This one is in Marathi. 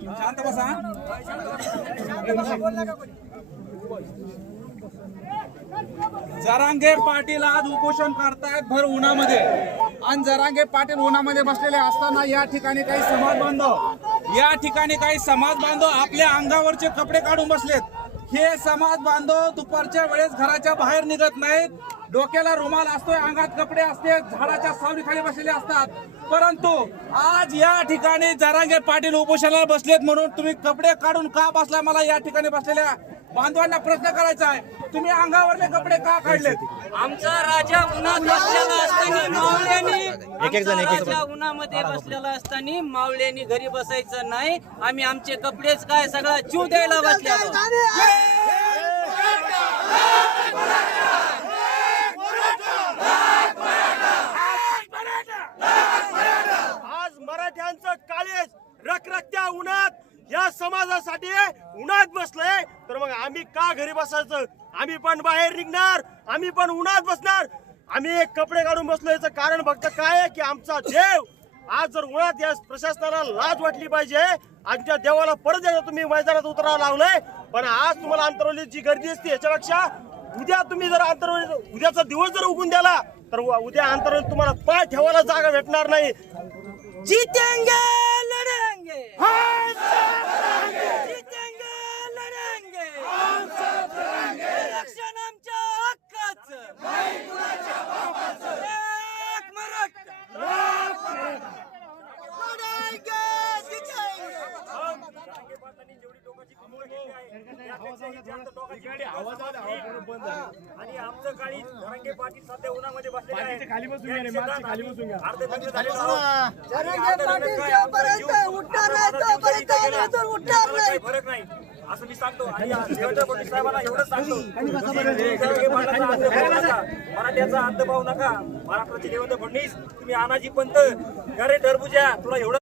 शांत बसा. जरांगे पाटील आज उपोषण करतायत भर उन्हामध्ये आणि जरांगे पाटील उन्हामध्ये बसलेले असताना या ठिकाणी काही समाज बांधव आपल्या अंगावरचे कपडे काढून बसलेत. हे समाज बांधव दुपारच्या वेळेस घराच्या बाहेर निघत नाहीत. डोक्याला रुमाल असतोय, अंगात कपडे असते, झाडाच्या सावलीखाली बसलेले असतात. परंतु आज या ठिकाणी जरांगे पाटील उपोषणाला बसलेत म्हणून तुम्ही कपडे काढून का बसला, मला या ठिकाणी बसलेल्या बांधवांना प्रश्न करायचा आहे. तुम्ही अंगावरले कपडे का काढलेत? आमचा राजा उन्हात बसलेला असताना मावळ्यांनी राजा उन्हामध्ये बसलेला असताना मावळ्यांनी घरी बसायचं नाही. आम्ही आमचे कपडेच काय सगळा जीव द्यायला बसलेलो. आज मराठ्यांचं काळेज रखरखत्या उन्हात या समाजासाठी उन्हात बसलंय, तर मग आम्ही का घरी बसायचं? आम्ही पण बाहेर निघणार, आम्ही पण उन्हात बसणार. आम्ही एक कपडे काढून बसलो याचं कारण फक्त काय आहे की आमचा देव आज जर उन्हात या प्रशासनाला लाज वाटली पाहिजे. आमच्या देवाला परत एकदा तुम्ही मैदानात उतरावं लावलंय. पण आज तुम्हाला अंतरवलीत जी गर्दी असते याच्यापेक्षा उद्या तुम्ही जर अंतरवली उद्याचा दिवस जर उगून द्याला तर उद्या अंतरवलीत तुम्हाला पाय ठेवायला जागा भेटणार नाही. जीतेंगे लढेंगे, जीतेंगे लढेंगे, रक्षण आमच्या हक्काचं, एक मराठा लढेंगे, जीतेंगे. आणि आमचं काळी जरांगे पाटील सध्या उन्हामध्ये बसलेले आहेत. खाली बसून घ्या रे, मागचे खाली बसून घ्या. अर्धे लग्न झालेलं आहोत. जरांगे पाटील जोपर्यंत उठणार नाही तोपर्यंत आम्ही इथून उठणार नाही. काही फरक नाही असं मी सांगतो. आणि देवेंद्र फडणवीस साहेबांना एवढंच सांगतो, जरांगे पाटलाचा अंत पाहू नका, मराठ्याचा अंत पाहू नका. महाराष्ट्राचे देवेंद्र फडणवीस, तुम्ही अनाजी पंत, घरे टरबुजा, तुला एवढं